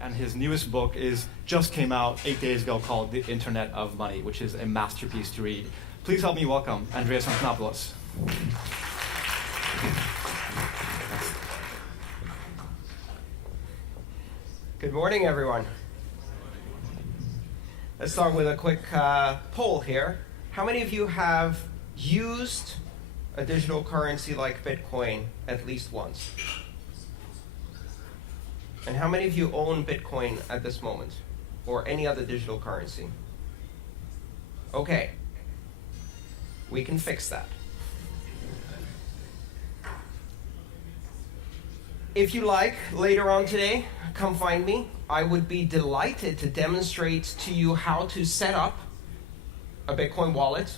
and his newest book just came out 8 days ago called The Internet of Money, which is a masterpiece to read. Please help me welcome Andrias Antonopoulos. Good morning, everyone. Let's start with a quick poll here. How many of you have used a digital currency like Bitcoin at least once? And how many of you own Bitcoin at this moment, or any other digital currency? Okay, we can fix that. If you like, later on today, come find me. I would be delighted to demonstrate to you how to set up a Bitcoin wallet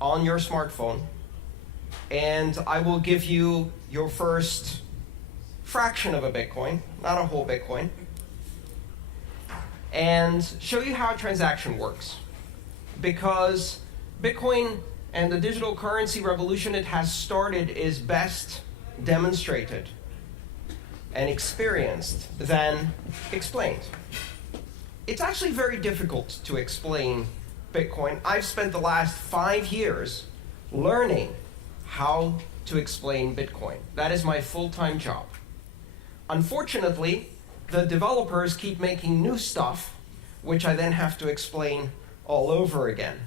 on your smartphone. And I will give you your first fraction of a Bitcoin, not a whole Bitcoin, and show you how a transaction works. Because Bitcoin and the digital currency revolution it has started is best demonstrated and experienced than explained. It's actually very difficult to explain Bitcoin. I've spent the last 5 years learning how to explain Bitcoin. That is my full-time job. Unfortunately, the developers keep making new stuff, which I then have to explain all over again.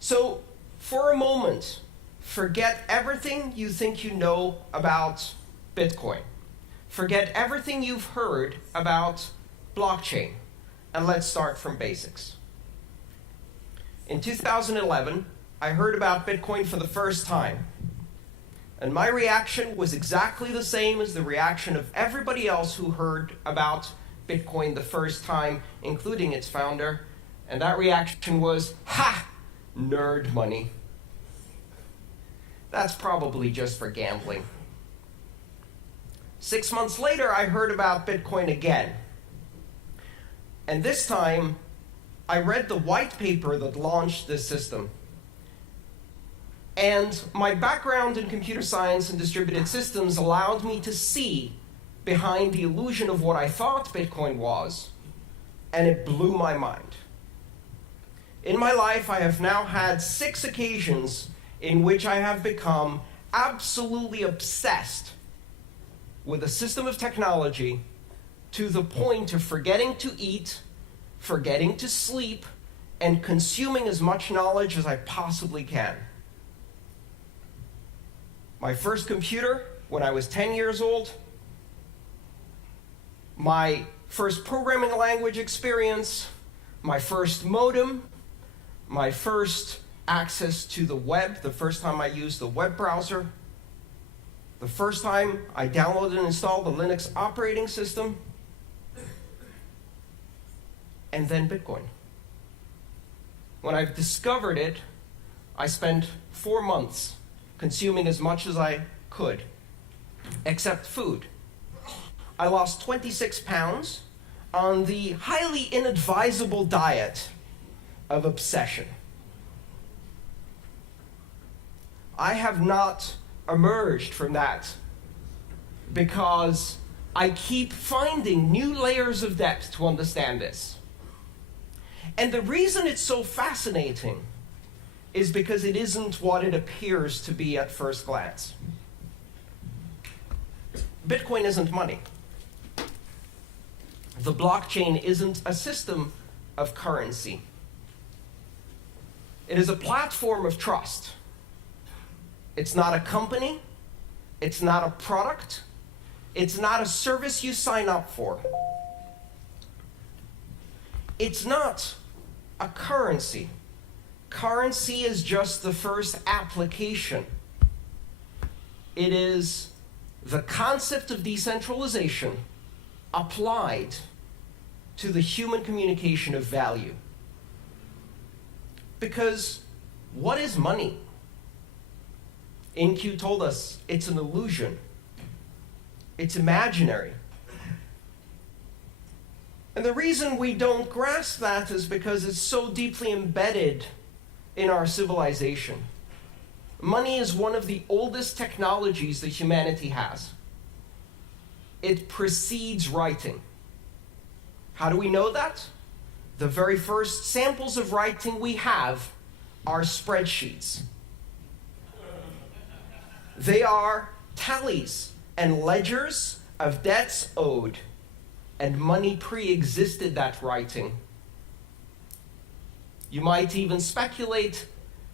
So, for a moment, forget everything you think you know about Bitcoin. Forget everything you've heard about blockchain, and let's start from basics. In 2011, I heard about Bitcoin for the first time. And my reaction was exactly the same as the reaction of everybody else who heard about Bitcoin the first time, including its founder. And that reaction was, ha! Nerd money. That's probably just for gambling. 6 months later, I heard about Bitcoin again. And this time, I read the white paper that launched this system. And my background in computer science and distributed systems allowed me to see behind the illusion of what I thought Bitcoin was, and it blew my mind. In my life, I have now had 6 occasions in which I have become absolutely obsessed with a system of technology to the point of forgetting to eat, forgetting to sleep, and consuming as much knowledge as I possibly can. My first computer, when I was 10 years old, my first programming language experience, my first modem, my first access to the web, the first time I used the web browser, the first time I downloaded and installed the Linux operating system, and then Bitcoin. When I discovered it, I spent 4 months consuming as much as I could, except food. I lost 26 pounds on the highly inadvisable diet of obsession. I have not emerged from that because I keep finding new layers of depth to understand this. And the reason it's so fascinating is because it isn't what it appears to be at first glance. Bitcoin isn't money. The blockchain isn't a system of currency. It is a platform of trust. It's not a company. It's not a product. It's not a service you sign up for. It's not a currency. Currency is just the first application. It is the concept of decentralization applied to the human communication of value. Because what is money? InQ told us it's an illusion. It's imaginary. And the reason we don't grasp that is because it's so deeply embedded in our civilization. Money is one of the oldest technologies that humanity has. it precedes writing. How do we know that? The very first samples of writing we have are spreadsheets. They are tallies and ledgers of debts owed, and money pre-existed that writing. You might even speculate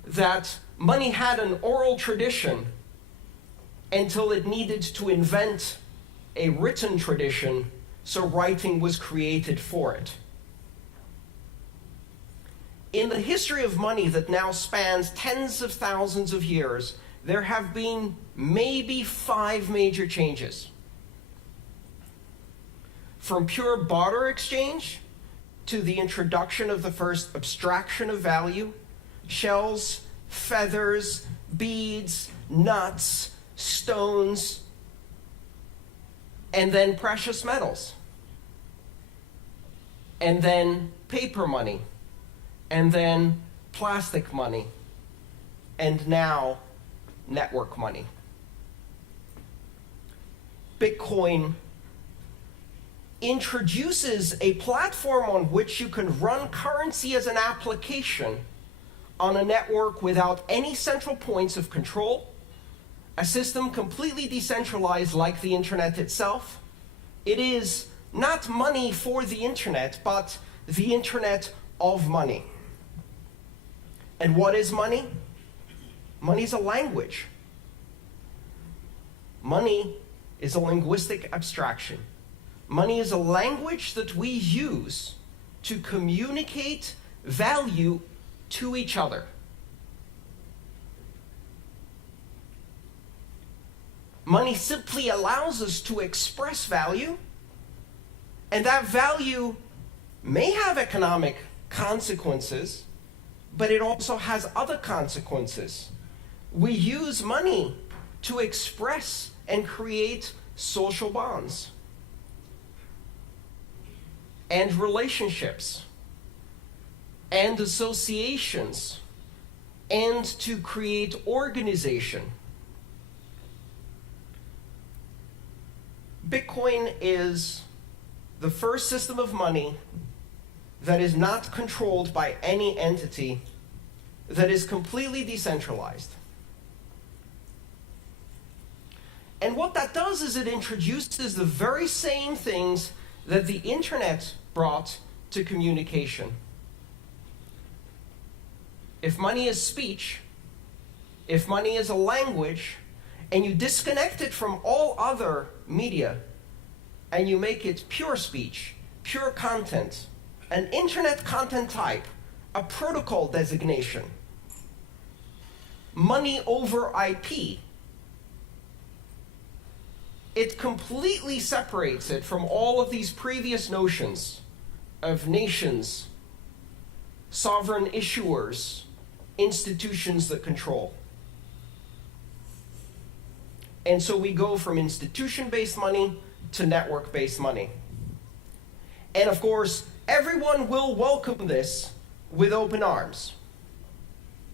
that money had an oral tradition until it needed to invent a written tradition, so writing was created for it. In the history of money that now spans tens of thousands of years, there have been maybe 5 major changes. From pure barter exchange to the introduction of the first abstraction of value, shells, feathers, beads, nuts, stones, and then precious metals, and then paper money, and then plastic money, and now network money. Bitcoin introduces a platform on which you can run currency as an application on a network without any central points of control, a system completely decentralized like the internet itself. It is not money for the internet, but the internet of money. And what is money? Money is a language. Money is a linguistic abstraction. Money is a language that we use to communicate value to each other. Money simply allows us to express value, and that value may have economic consequences, but it also has other consequences. We use money to express and create social bonds and relationships and associations and to create organization. Bitcoin is the first system of money that is not controlled by any entity, that is completely decentralized. And what that does is it introduces the very same things that the internet brought to communication. If money is speech, if money is a language, and you disconnect it from all other media, and you make it pure speech, pure content, an internet content type, a protocol designation, money over IP, it completely separates it from all of these previous notions of nations, sovereign issuers, institutions that control. And so we go from institution-based money to network-based money. And of course, everyone will welcome this with open arms.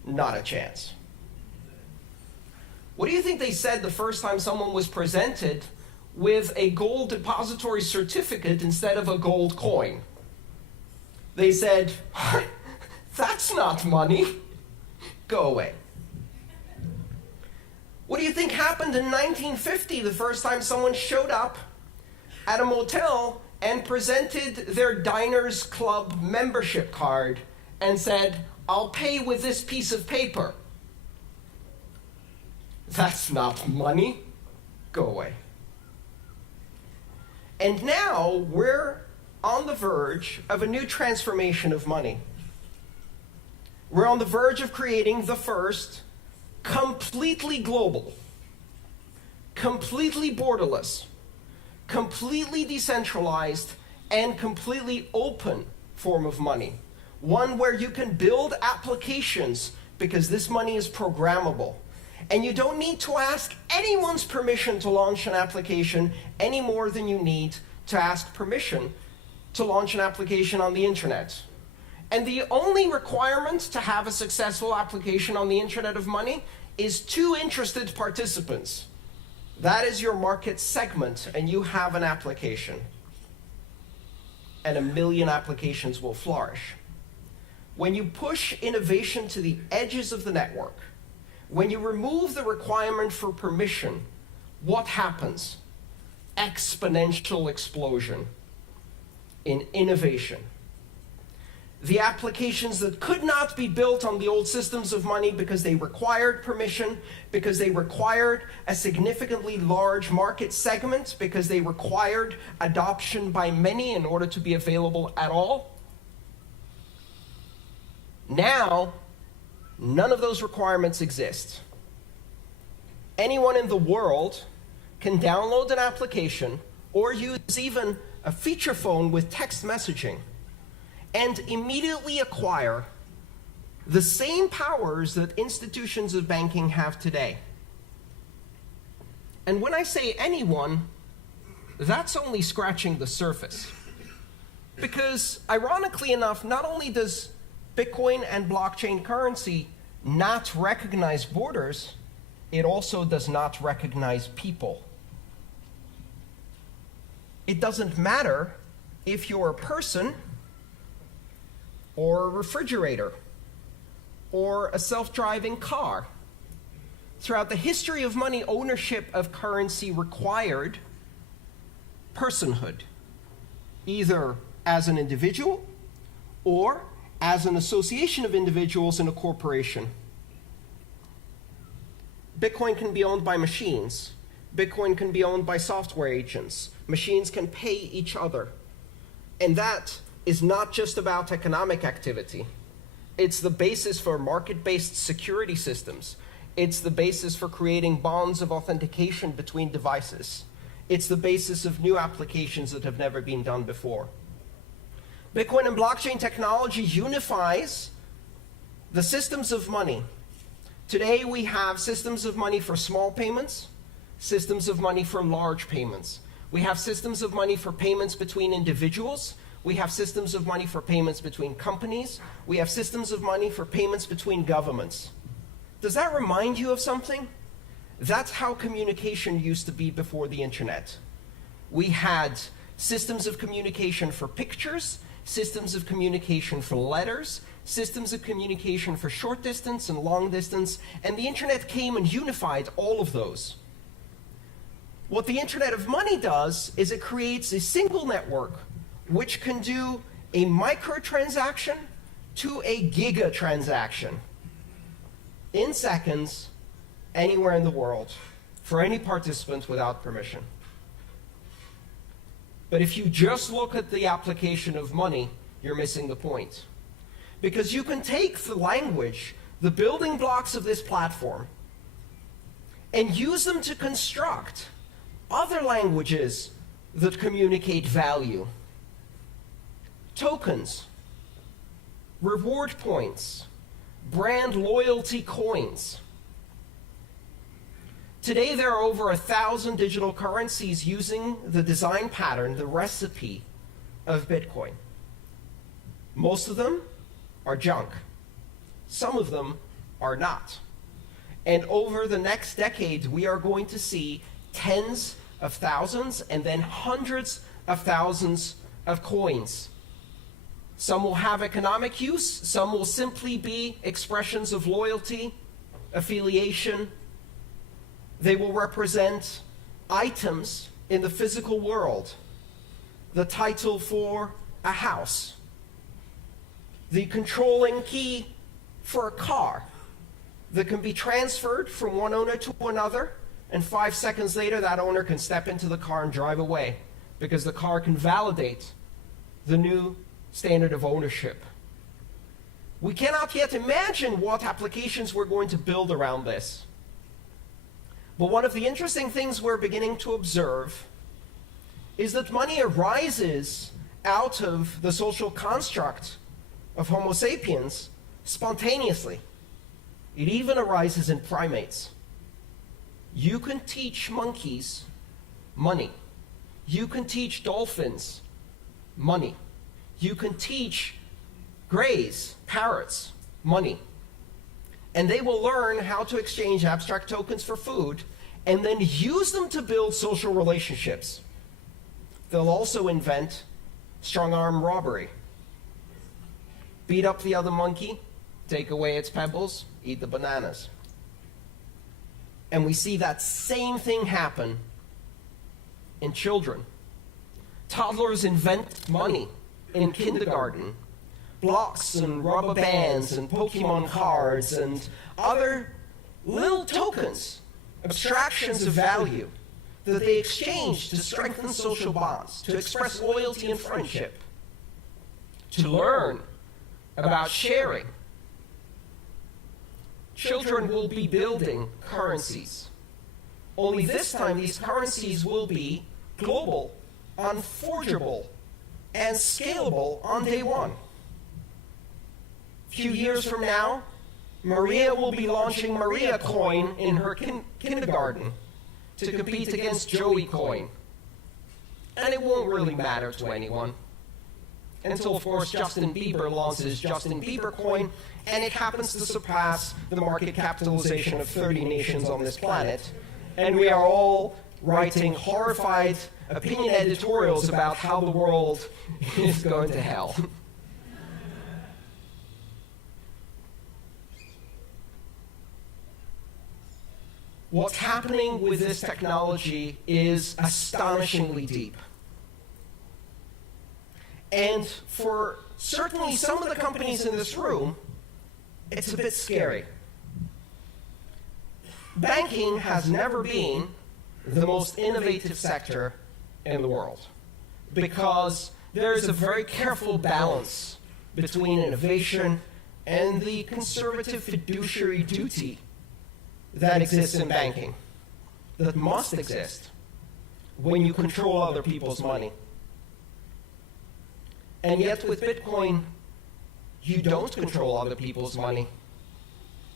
Not a chance. What do you think they said the first time someone was presented with a gold depository certificate instead of a gold coin? They said, "That's not money. Go away." What do you think happened in 1950 the first time someone showed up at a motel and presented their Diners Club membership card and said, "I'll pay with this piece of paper"? That's not money. Go away. And now we're on the verge of a new transformation of money. We're on the verge of creating the first completely global, completely borderless, completely decentralized, and completely open form of money. One where you can build applications because this money is programmable. And you don't need to ask anyone's permission to launch an application any more than you need to ask permission to launch an application on the internet. And the only requirement to have a successful application on the internet of money is 2 interested participants. That is your market segment, and you have an application. And 1 million applications will flourish. When you push innovation to the edges of the network, when you remove the requirement for permission, what happens? Exponential explosion in innovation. The applications that could not be built on the old systems of money because they required permission, because they required a significantly large market segment, because they required adoption by many in order to be available at all. Now, none of those requirements exist. Anyone in the world can download an application or use even a feature phone with text messaging and immediately acquire the same powers that institutions of banking have today. And when I say anyone, that's only scratching the surface. Because ironically enough, not only does Bitcoin and blockchain currency not recognize borders, it also does not recognize people. It doesn't matter if you're a person or a refrigerator or a self-driving car. Throughout the history of money, ownership of currency required personhood, either as an individual or as an association of individuals in a corporation. Bitcoin can be owned by machines. Bitcoin can be owned by software agents. Machines can pay each other. And that is not just about economic activity. It's the basis for market-based security systems. It's the basis for creating bonds of authentication between devices. It's the basis of new applications that have never been done before. Bitcoin and blockchain technology unifies the systems of money. Today we have systems of money for small payments, systems of money for large payments. We have systems of money for payments between individuals. We have systems of money for payments between companies. We have systems of money for payments between governments. Does that remind you of something? That's how communication used to be before the internet. We had systems of communication for pictures, systems of communication for letters, systems of communication for short distance and long distance, and the internet came and unified all of those. What the Internet of Money does is it creates a single network which can do a microtransaction to a gigatransaction in seconds, anywhere in the world, for any participant without permission. But if you just look at the application of money, you're missing the point. Because you can take the language, the building blocks of this platform, and use them to construct other languages that communicate value. Tokens, reward points, brand loyalty coins. Today there are over 1,000 digital currencies using the design pattern, the recipe of Bitcoin. Most of them are junk. Some of them are not. And over the next decade, we are going to see tens of thousands and then hundreds of thousands of coins. Some will have economic use, some will simply be expressions of loyalty, affiliation. They will represent items in the physical world, the title for a house, the controlling key for a car that can be transferred from one owner to another, and 5 seconds later that owner can step into the car and drive away because the car can validate the new standard of ownership. We cannot yet imagine what applications we're going to build around this. But one of the interesting things we're beginning to observe is that money arises out of the social construct of Homo sapiens spontaneously. It even arises in primates. You can teach monkeys money. You can teach dolphins money. You can teach greys, parrots, money. And they will learn how to exchange abstract tokens for food, and then use them to build social relationships. They'll also invent strong-arm robbery. Beat up the other monkey, take away its pebbles, eat the bananas. And we see that same thing happen in children. Toddlers invent money in kindergarten. Blocks and rubber bands and Pokemon cards and other little tokens, abstractions of value that they exchange to strengthen social bonds, to express loyalty and friendship, to learn about sharing. Children will be building currencies. Only this time these currencies will be global, unforgeable, and scalable on day one. A few years from now, Maria will be launching Maria Coin in her kindergarten to compete against Joey Coin. And it won't really matter to anyone. Until, of course, Justin Bieber launches Justin Bieber Coin, and it happens to surpass the market capitalization of 30 nations on this planet. And we are all writing horrified opinion editorials about how the world is going to hell. What's happening with this technology is astonishingly deep. And for certainly some of the companies in this room, it's a bit scary. Banking has never been the most innovative sector in the world because there's a very careful balance between innovation and the conservative fiduciary duty that exists in banking, that must exist when you control other people's money. And yet with Bitcoin, you don't control other people's money.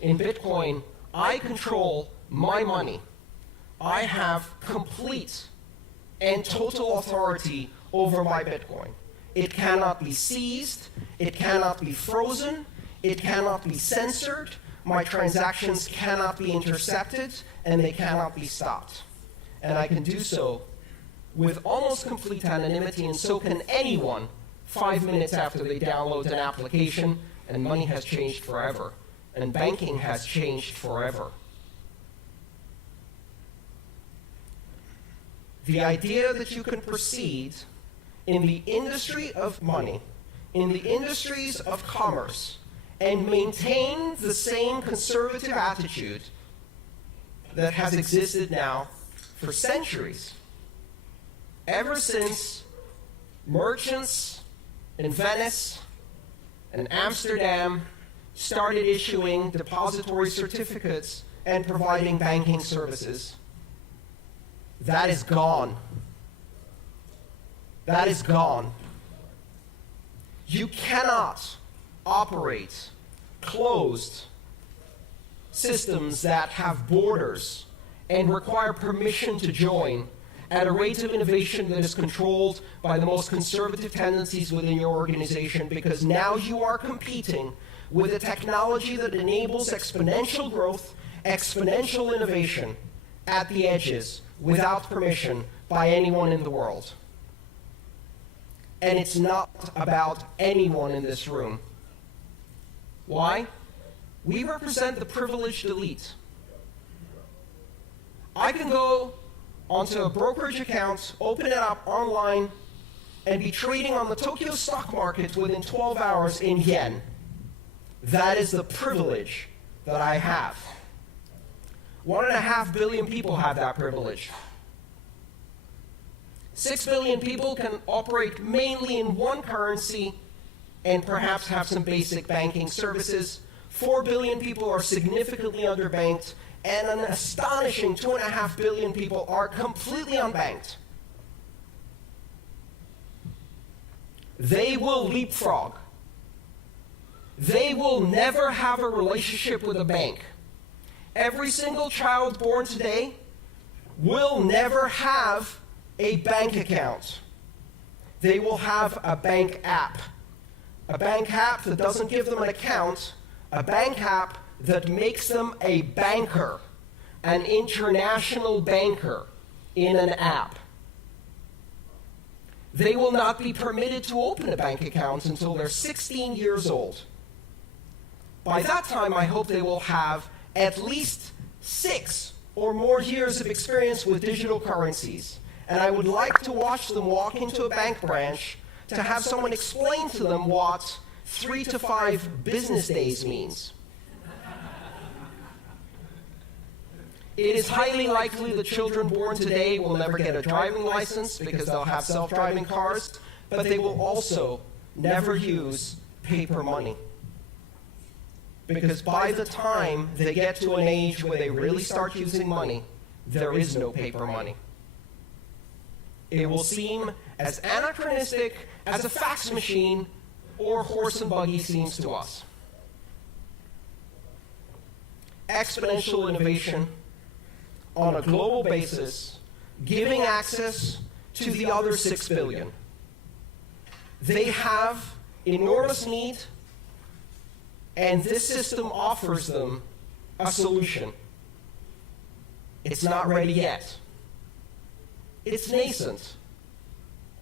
In Bitcoin, I control my money. I have complete and total authority over my Bitcoin. It cannot be seized, it cannot be frozen, it cannot be censored, my transactions cannot be intercepted, and they cannot be stopped. And I can do so with almost complete anonymity, and so can anyone 5 minutes after they download an application, and money has changed forever, and banking has changed forever. The idea that you can proceed in the industry of money, in the industries of commerce, and maintain the same conservative attitude that has existed now for centuries, ever since merchants in Venice and Amsterdam started issuing depository certificates and providing banking services. That is gone. That is gone. You cannot operate closed systems that have borders and require permission to join at a rate of innovation that is controlled by the most conservative tendencies within your organization, because now you are competing with a technology that enables exponential growth, exponential innovation at the edges without permission by anyone in the world. And it's not about anyone in this room. Why? We represent the privileged elite. I can go onto a brokerage account, open it up online, and be trading on the Tokyo stock market within 12 hours in yen. That is the privilege that I have. 1.5 billion people have that privilege. 6 billion people can operate mainly in one currency and perhaps have some basic banking services. 4 billion people are significantly underbanked, and an astonishing 2.5 billion people are completely unbanked. They will leapfrog. They will never have a relationship with a bank. Every single child born today will never have a bank account. They will have a bank app. A bank app that doesn't give them an account, a bank app that makes them a banker. an international banker in an app. They will not be permitted to open a bank account until they're 16 years old. By that time, I hope they will have at least 6 or more years of experience with digital currencies. And I would like to watch them walk into a bank branch to have someone explain to them what 3 to 5 business days means. It is highly likely the children born today will never get a driving license because they'll have self-driving cars, but they will also never use paper money. Because by the time they get to an age where they really start using money, there is no paper money. It will seem as anachronistic as a fax machine or horse and buggy seems to us. Exponential innovation on a global basis, giving access to the other 6 billion. They have enormous need, and this system offers them a solution. It's not ready yet. It's nascent.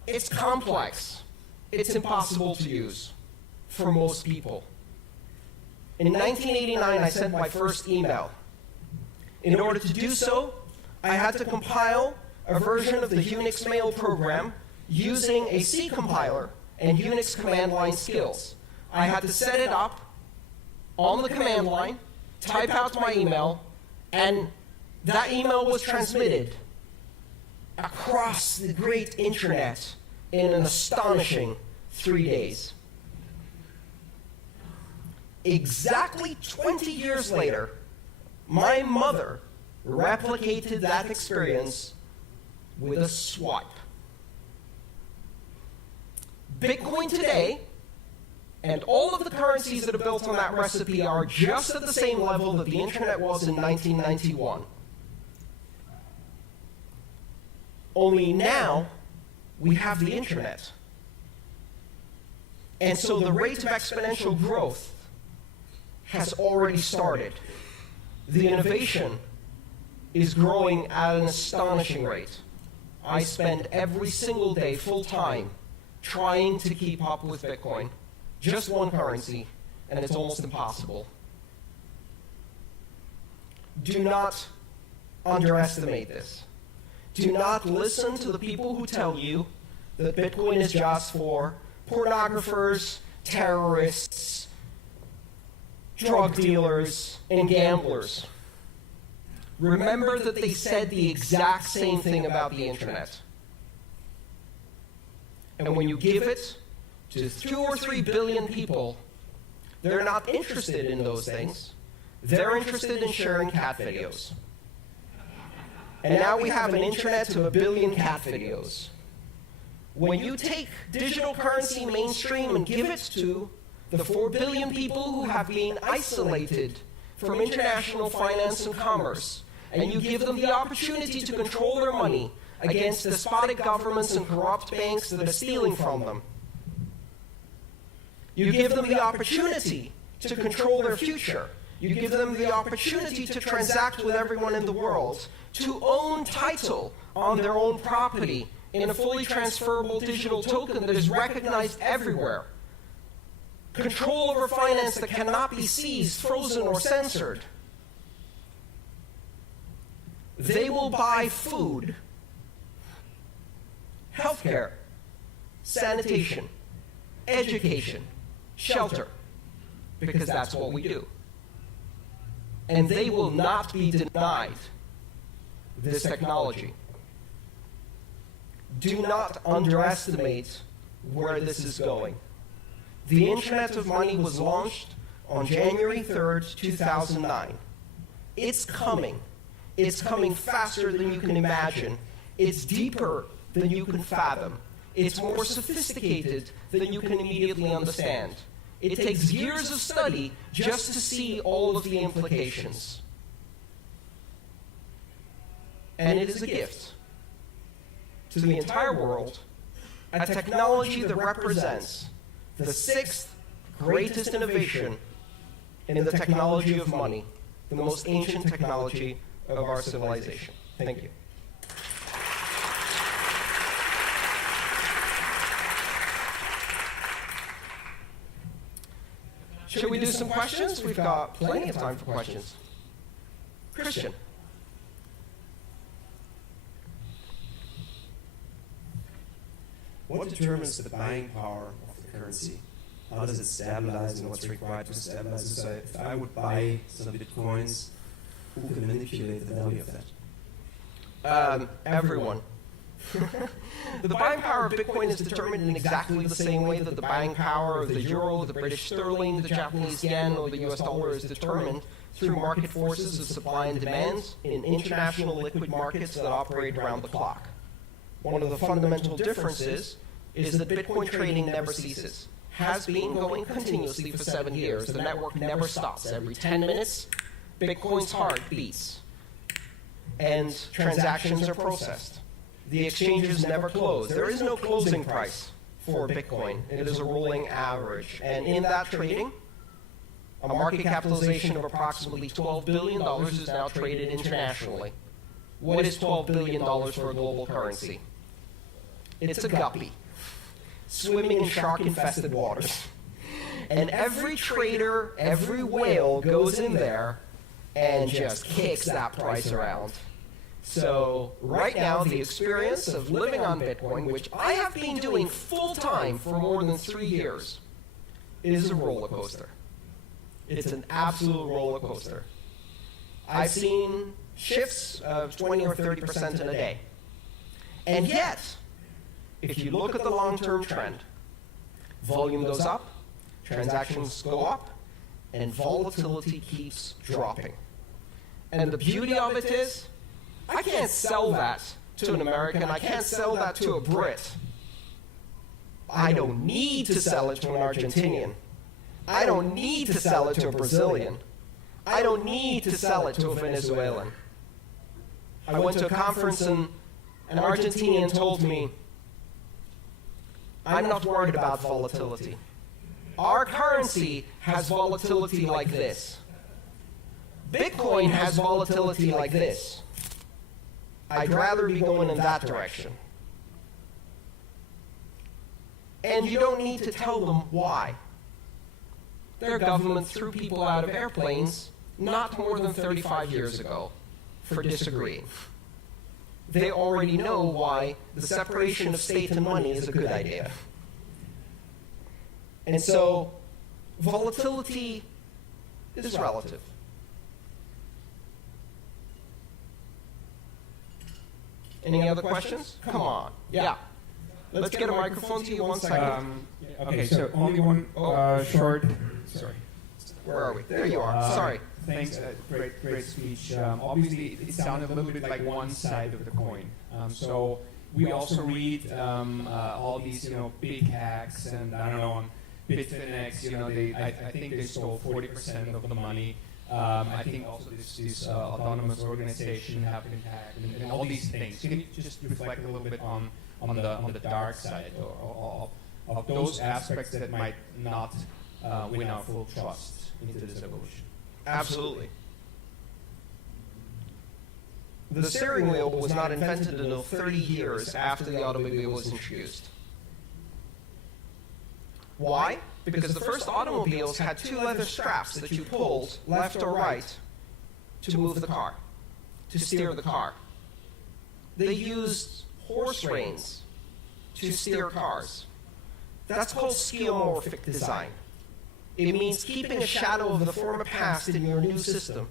It's complex. It's impossible to use for most people. In 1989, I sent my first email. In order to do so, I had to compile a version of the Unix mail program using a C compiler and Unix command line skills. I had to set it up on the command line, type out my email, and that email was transmitted across the great internet in an astonishing 3 days. Exactly 20 years later, my mother replicated that experience with a swipe. Bitcoin today and all of the currencies that are built on that recipe are just at the same level that the internet was in 1991. Only now we have the internet. And so the rate of exponential growth has already started. The innovation is growing at an astonishing rate. I spend every single day full-time trying to keep up with Bitcoin. Just one currency, and it's almost impossible. Do not underestimate this. Do not listen to the people who tell you that Bitcoin is just for pornographers, terrorists, drug dealers, and gamblers. Remember that they said the exact same thing about the internet. And when you give it to 2 or 3 billion people, they're not interested in those things. They're interested in sharing cat videos. And now we have an internet to 1 billion cat videos. When you take digital currency mainstream and give it to the 4 billion people who have been isolated from international finance and commerce, and you give them the opportunity to control their money against despotic governments and corrupt banks that are stealing from them, you give them the opportunity to control their future. You give them the opportunity to transact with everyone in the world, to own title on their own property in a fully transferable digital token that is recognized everywhere. Control over finance that cannot be seized, frozen, or censored. They will buy food, healthcare, sanitation, education, shelter, because that's what we do. And they will not be denied this technology. Do not underestimate where this is going. The Internet of Money was launched on January 3rd, 2009. It's coming. It's coming faster than you can imagine. It's deeper than you can fathom. It's more sophisticated than you can immediately understand. It takes years of study just to see all of the implications. And it is a gift to the entire world, a technology that represents the 6th greatest innovation in the technology of money, the most ancient technology of our civilization. Thank you. Should we do some questions? We've got plenty of time for questions. Christian. What determines the buying power of the currency? How does it stabilize and what's required to stabilize it? So if I would buy some bitcoins, who can manipulate the value of that? Everyone. The buying power of Bitcoin is determined in exactly the same way that the buying power of the euro, the British sterling, the Japanese yen, or the US dollar is determined through market forces of supply and demand in international liquid markets that operate around the clock. One of the fundamental differences is that Bitcoin trading never ceases. Has been going continuously for 7 years. The network never stops. Every 10 minutes, Bitcoin's heart beats. And transactions are processed. The exchanges never close. There is no closing price for Bitcoin. It is a rolling average. And in that trading, a market capitalization of approximately $12 billion is now traded internationally. What is $12 billion for a global currency? It's a guppy swimming in shark-infested waters. And every trader, every whale goes in there and just kicks that price around. So right now, the experience of living on Bitcoin, which I have been doing full-time for more than 3 years, is a roller coaster. It's an absolute roller coaster. I've seen shifts of 20 or 30% in a day. And yet, if you look at the long-term trend, volume goes up, transactions go up, and volatility keeps dropping. And the beauty of it is, I can't sell that to an American. I can't sell that to a Brit. I don't need to sell it to an Argentinian. I don't need to sell it to a Brazilian. I don't need to sell it to a Venezuelan. I went to a conference and an Argentinian told me, I'm not worried about volatility. Our currency has volatility like this. Bitcoin has volatility like this. I'd rather be going in that direction. And you don't need to tell them why. Their government threw people out of airplanes not more than 35 years ago for disagreeing. They already know why the separation of state and money is a good idea. And so, volatility is relative. Any other questions? Come on. Yeah. Let's get a microphone to you 1 second. Okay, so only one short. Sorry. Where are we? There you are. Sorry. Thanks. Great speech. Obviously, it sounded a little bit like one side of the coin. So we also read all these, big hacks, and I don't know, on Bitfinex, I think they stole 40% of the money. I think also this autonomous organization have been hacked, and all these things. Can you just reflect a little bit on the dark side of those aspects that might not win our full trust into this evolution? Absolutely. The steering wheel was not invented until 30 years after the automobile was introduced. Why? Because the first automobiles had 2 leather straps that you pulled left or right to move the car, to steer the car. They used horse reins to steer cars. That's called skeuomorphic design. It means keeping a shadow of the former past in your new system,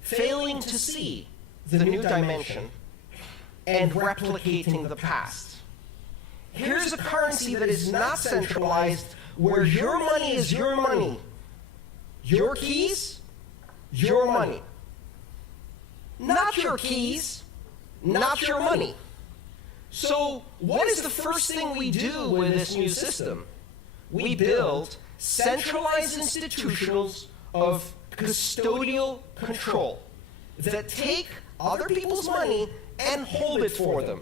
failing to see the new dimension, and replicating the past. Here's a currency that is not centralized, where your money is your money. Your keys, your money. Not your keys, not your money. So what is the first thing we do with this new system? We build centralized institutions of custodial control that take other people's money and hold it for them.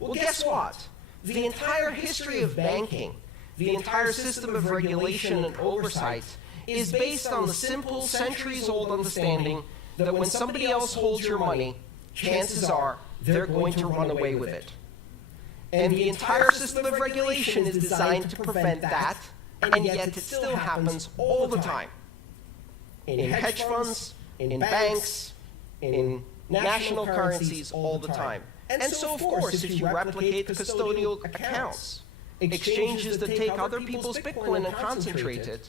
Well, guess what? The entire history of banking, the entire system of regulation and oversight is based on the simple, centuries-old understanding that when somebody else holds your money, chances are they're going to run away with it. And the entire system of regulation is designed to prevent that, and yet it still happens all the time. In hedge funds, in banks, in national currencies all the time. And so, of course, if you replicate the custodial accounts, exchanges that take other people's Bitcoin and concentrate it,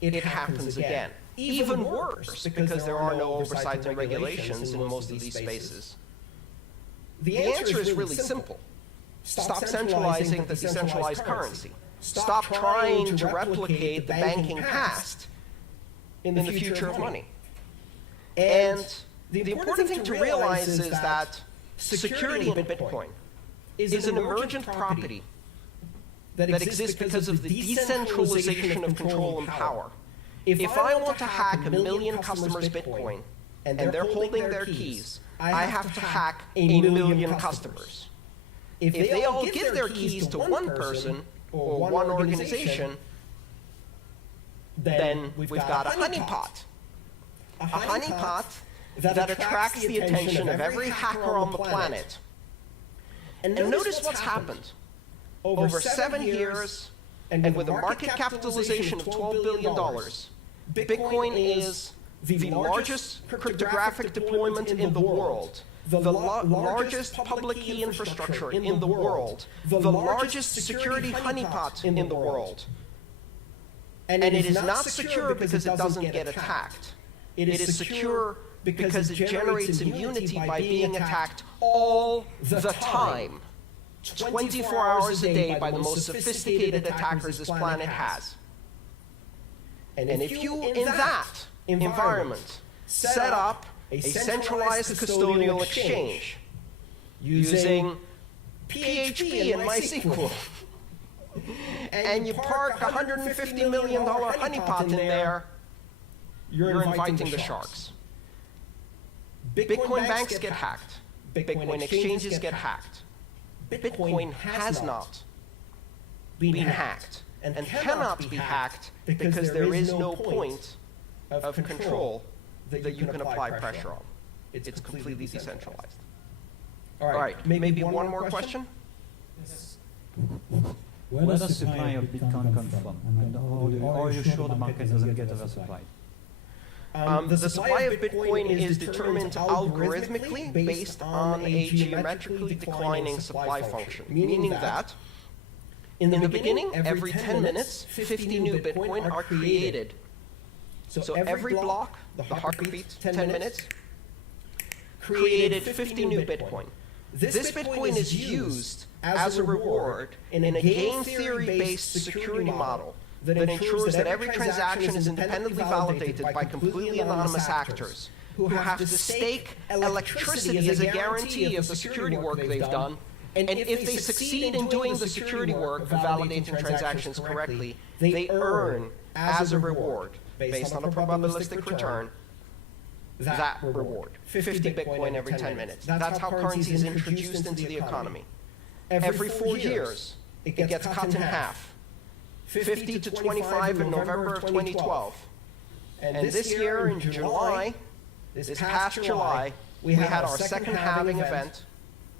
it happens again. Even worse, because there are no oversight and regulations in most of these spaces. The answer is really simple. Stop centralizing the decentralized currency. Stop trying to replicate the banking past in the future of money. And the important thing to realize is that security in Bitcoin is an emergent property that exists because of the decentralization of control and power. If I want to hack 1 million customers' Bitcoin and they're holding their keys, I have to hack 1 million customers. If they all give their keys to one person or one organization, then we've got a honeypot. A honeypot that attracts the attention of every hacker on the planet. And notice what's happened. Over 7 years, and with a market capitalization of $12 billion, Bitcoin is the largest cryptographic deployment in the world, the largest public key infrastructure in the world, the largest security honeypot in the world. And it is not secure because it doesn't get attacked. It is secure because it generates immunity by being attacked all the time, 24 hours a day by the most sophisticated attackers this planet has. And if you, in that environment, set up a centralized custodial exchange using PHP and MySQL, and you park a $150 million honeypot in there, you're inviting the sharks. Bitcoin banks get hacked. Bitcoin exchanges get hacked. Bitcoin has not been hacked and cannot be hacked because there is no point of control that you can apply pressure on. It's completely decentralized. All right, maybe one more question? Yes. Where does the supply of Bitcoin come from? And how are you sure the market doesn't get oversupplied? The supply of Bitcoin is determined algorithmically based on a geometrically declining supply function, meaning that in the beginning, every 10 minutes, 50 new Bitcoin are created. So every block, the heartbeat, 10 minutes, created 50 new Bitcoin. This Bitcoin is used as a reward in a game theory-based security model that ensures that every transaction is independently validated by completely anonymous actors who have to stake electricity as a guarantee of the security work they've done. And if they succeed in doing the security work of validating transactions correctly, they earn as a reward, based on a probabilistic return, that reward, 50 Bitcoin every 10 minutes. That's how currency is introduced into the economy. Every 4 years, it gets cut in half, 50 to 25 in November of 2012. And this year, in July, this past July, we had our second halving event,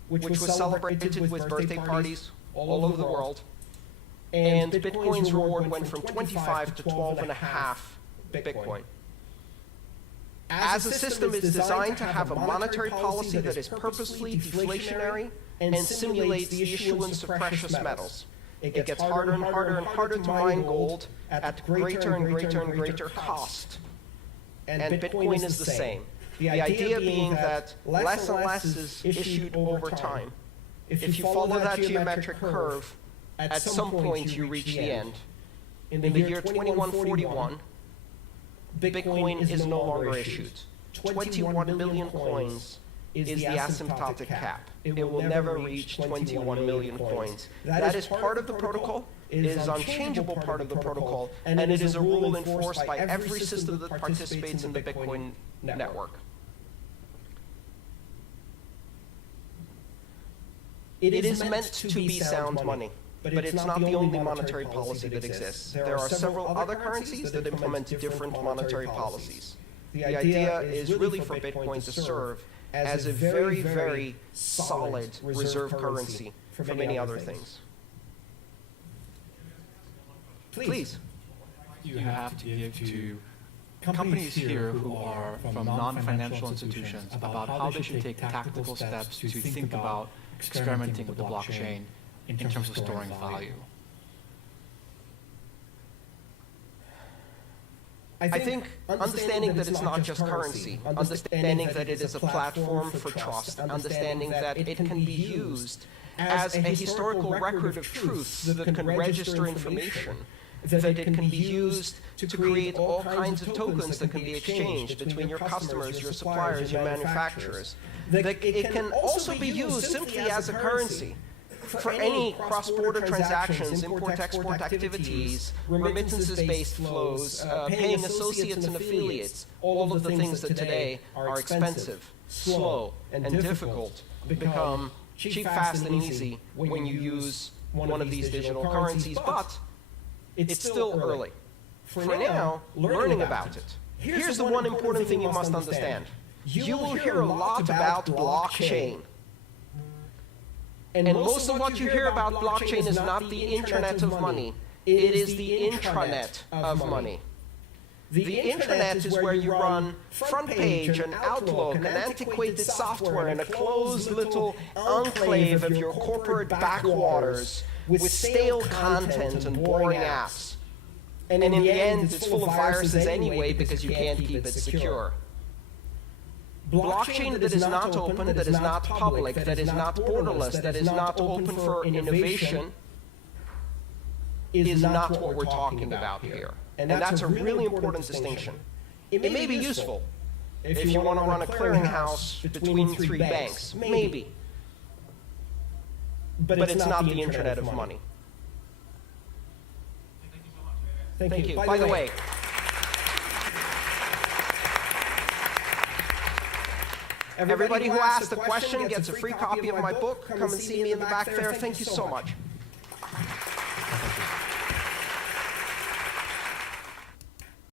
which was celebrated with birthday parties all over the world. And Bitcoin's reward went from 25 to 12.5 Bitcoin. As a system, it's designed to have a monetary policy that is purposely deflationary and simulates the issuance of precious metals. It gets harder and harder and harder to mine gold at greater and greater and greater cost. And Bitcoin is the same. The idea being that less and less is issued over time. If you follow that geometric curve, at some point you reach the end. In the year 2141, Bitcoin is no longer issued. 21 million coins is the asymptotic cap. It will never reach 21 million coins. That is part of the protocol. It is an unchangeable part of the protocol, and it is a rule enforced by every system that participates in the Bitcoin network. It is meant to be sound money, but it's not the only monetary policy that exists. There are several other currencies that implement different monetary policies. The idea is really for Bitcoin to serve as a very, very solid reserve currency for many other things. Please. You have to give to companies here who are from non-financial institutions about how they should take tactical steps to think about experimenting with the blockchain in terms of storing value. I think understanding that it's not just currency, understanding that it is a platform for trust, understanding that it can be used as a historical record of truth that can register information, that it can be used to create all kinds of tokens that can be exchanged between your customers, your suppliers, your manufacturers. That it can also be used simply as a currency for any cross-border transactions, import-export activities, remittances-based flows, paying associates and affiliates, all of the things that today are expensive, slow, and difficult become cheap, fast, and easy when you use one of these digital currencies, but it's still early. For now, learning about it. Here's the one important thing you must understand. You will hear a lot about blockchain. And most of what you hear about blockchain is not the internet of money. It is the intranet of money. The intranet is where you run front page and Outlook and antiquated software in a closed little enclave of your corporate backwaters with stale content and boring apps. And in the end, it's full of viruses anyway because you can't keep it secure. Blockchain that is not open, that is not public, that is not borderless, that is not open for innovation is not what we're talking about here. And that's a really important distinction. It may be useful if you want to run a clearinghouse between three banks, maybe. But it's not the internet of money. Thank you. By the way, everybody who asked a question gets a free copy of my book. Come and see me in the back there. Thank you so much.